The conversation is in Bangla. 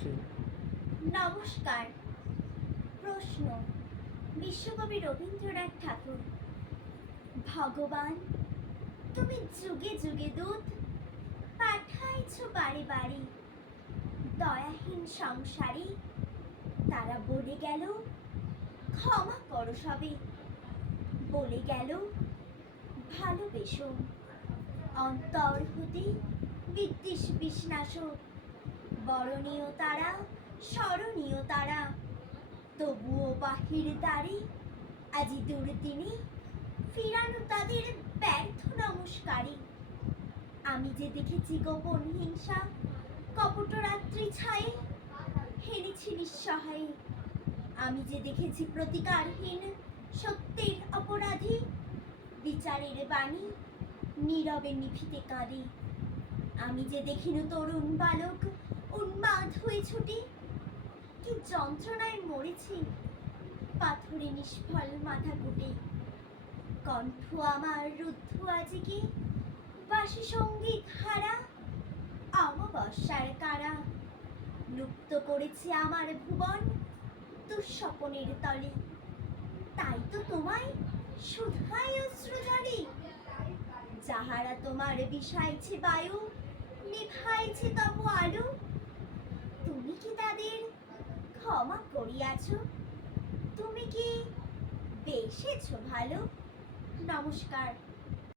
করছি নমস্কার। প্রশ্ন, বিশ্বকবি রবীন্দ্রনাথ ঠাকুর, ভগবান, তুমি যুগে যুগে দূত, পাঠাইছ বাড়ি বাড়ি। দয়াহীন সংসারে, তারা বলে গেল, ক্ষমা করো সবে। বলে গেল, ভালোবেসো। অন্তর হতে বিদ্বেষ বিষ্ণাসক বরণীয় তারা, স্মরণীয় তারা। তবুও বাহির দ্বারে আজি দুর্দিনে ফিরানো তাদের ব্যর্থ নমস্কারে। আমি যে দেখেছি গোপন হিংসা, কপট রাত্রি ছায়ে হেরেছি নিঃসহায়ে। আমি যে দেখেছি প্রতিকারহীন সত্যের অপরাধী, বিচারের বাণী নীরবে নিভিতে কাঁদে। আমি যে দেখিনু তরুণ বালক কি যন্ত্রণায় মরেছি, পাথরে নিষ্ফল মাথা কুটে কণ্ঠ আমার রুদ্ধ আজকে বাসি সংগীত হারা, অমাবস্যার কারা? লুপ্ত করেছে আমার ভুবন দুঃস্বপনের তলে। তাই তো তোমায় শুধাই অশ্রুজলে যাহারা তোমার বিষাইছে বায়ু, নিভাইছে তব আলো কি ক্ষমা করিয়াছ। তুমি কি বেসেছ ভালো? নমস্কার।